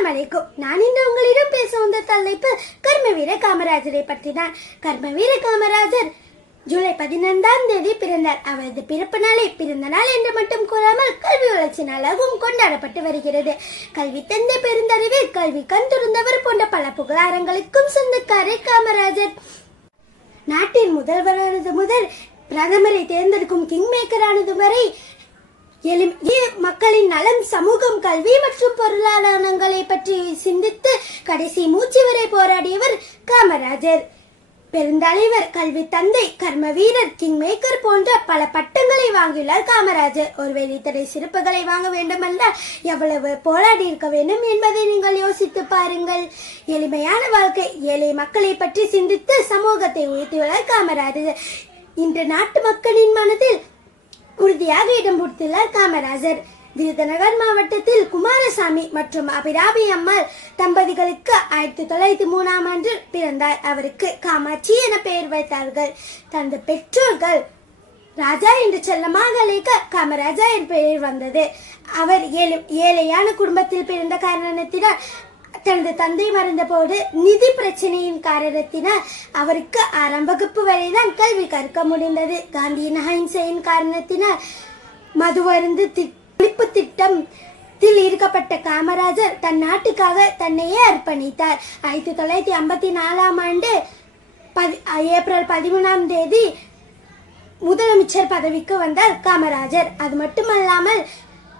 அஸ்லாம் அலைக்கும் நான் இன்று உங்களிடம் பேச வந்த தலைப்பு கர்மவீர காமராஜரை பற்றி தான் கர்மவீர காமராஜர் ஜூலை பதினைந்தாம் தேதி பிறந்தார். அவரது பிறப்பு நாளை பிறந்த நாள் என்று மட்டும் கூறாமல் கல்வி வளர்ச்சி நாளாகவும் கொண்டாடப்பட்டு வருகிறது. கல்வி தந்தை பெருந்தறிவு கல்வி கண் துறந்தவர் போன்ற பல புகழாரங்களுக்கும் சொந்தக்காரர் காமராஜர். நாட்டின் முதல்வரானது முதல் பிரதமரை தேர்ந்தெடுக்கும் கிங் மேக்கரானது வரை எளிமைய மக்களின் நலம் சமூகம் கல்வி மற்றும் பொருளாதாரங்களை பற்றி சிந்தித்து கடைசி மூச்சு வரை போராடியவர் காமராஜர். பெருந்தலைவர் கல்வி தந்தை கர்ம வீரர் கிங் மேக்கர் போன்ற பல பட்டங்களை வாங்கியுள்ளார் காமராஜர். ஒருவேளை இத்தனை சிறப்புகளை வாங்க வேண்டுமென்றால் எவ்வளவு போராடி இருக்க வேண்டும் என்பதை நீங்கள் யோசித்து பாருங்கள். எளிமையான வாழ்க்கை ஏழை மக்களை பற்றி சிந்தித்து சமூகத்தை உயர்த்தியுள்ளார் காமராஜர். இன்று நாட்டு மக்களின் மனதில் உறுதியாக இடம் பிடித்துள்ளார் காமராஜர். விருதுநகர் மாவட்டத்தில் குமாரசாமி மற்றும் அபிராமி அம்மாள் தம்பதிகளுக்கு ஆயிரத்தி தொள்ளாயிரத்தி மூணாம் ஆண்டு பிறந்தார். அவருக்கு காமாட்சி என பெயர் வைத்தார்கள். தனது பெற்றோர்கள் ராஜா என்று செல்லமாக அழைக்க காமராஜா என் பெயர் வந்தது. அவர் ஏழை ஏழையான குடும்பத்தில் பிறந்த காரணத்தினால் தனது தந்தை மறந்தபோது நிதி பிரச்சனையின் காரணத்தினால் அவருக்கு ஆறாம் வகுப்பு வரைதான் கல்வி கற்க முடிந்தது. காந்தியின் அஹிம்சையின் காரணத்தினால் மதுவருந்து தி- திட்டம் திட்டத்தில் ஈர்க்கப்பட்ட காமராஜர் தன் நாட்டுக்காக தன்னையே அர்ப்பணித்தார். ஆயிரத்தி தொள்ளாயிரத்தி ஐம்பத்தி நாலாம் ஆண்டு பதி ஏப்ரல் பதிமூணாம் தேதி முதலமைச்சர் பதவிக்கு வந்தார் காமராஜர். அது மட்டுமல்லாமல்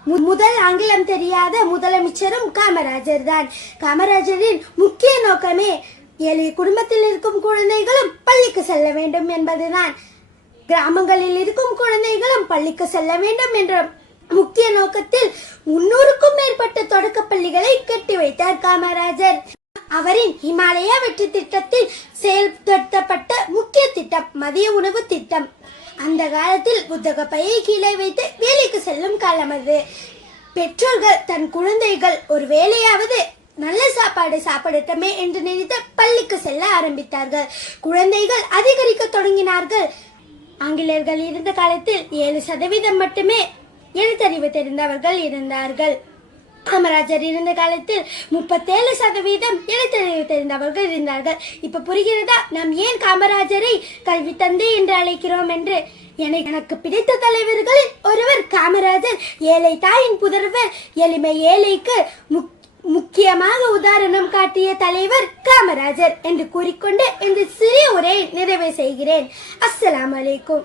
முதல் ஆங்கிலம் தெரியாத முதலமைச்சரும் காமராஜர் தான். காமராஜரின் முக்கிய நோக்கமே ஏழை குடும்பத்தில் இருக்கும் குழந்தைகளும் பள்ளிக்கு செல்ல வேண்டும் என்பதுதான். கிராமங்களில் இருக்கும் குழந்தைகளும் பள்ளிக்கு செல்ல வேண்டும் என்ற முக்கிய நோக்கத்தில் முன்னூறுக்கும் மேற்பட்ட தொடக்க பள்ளிகளை கட்டி வைத்தார் காமராஜர். அவரின் இமாலயா வெற்றி திட்டத்தில் செயல்படுத்தப்பட்ட முக்கிய திட்டம் மதிய உணவு திட்டம். அந்த காலத்தில் புத்தக பையை கீழே வைத்து வேலைக்கு செல்லும் காலம் அது. பெற்றோர்கள் தன் குழந்தைகள் ஒரு வேலையாவது நல்ல சாப்பாடு சாப்பிடட்டுமே என்று நினைத்து பள்ளிக்கு செல்ல ஆரம்பித்தார்கள். குழந்தைகள் அதிகரிக்க தொடங்கினார்கள். ஆங்கிலேயர்கள் இருந்த காலத்தில் ஏழு சதவீதம் மட்டுமே எழுத்தறிவு தெரிந்தவர்கள் இருந்தார்கள். காமராஜர் இருந்த காலத்தில் முப்பத்தேழு சதவீதம் எழுத்தறிவு தெரிந்தவர்கள் இருந்தார்கள். இப்ப புரிகிறதா? நாம் ஏன் காமராஜரை கல்வி தந்தை என்று அழைக்கிறோம் என்று? எனக்கு எனக்கு பிடித்த தலைவர்களில் ஒருவர் காமராஜர். ஏழை தாயின் புதர்வர் எளிமை ஏழைக்கு முக்- முக்கியமாக உதாரணம் காட்டிய தலைவர் காமராஜர் என்று கூறிக்கொண்டு இந்த சிறிய உரையை நிறைவு செய்கிறேன். அஸ்லாம் அலைக்கும்.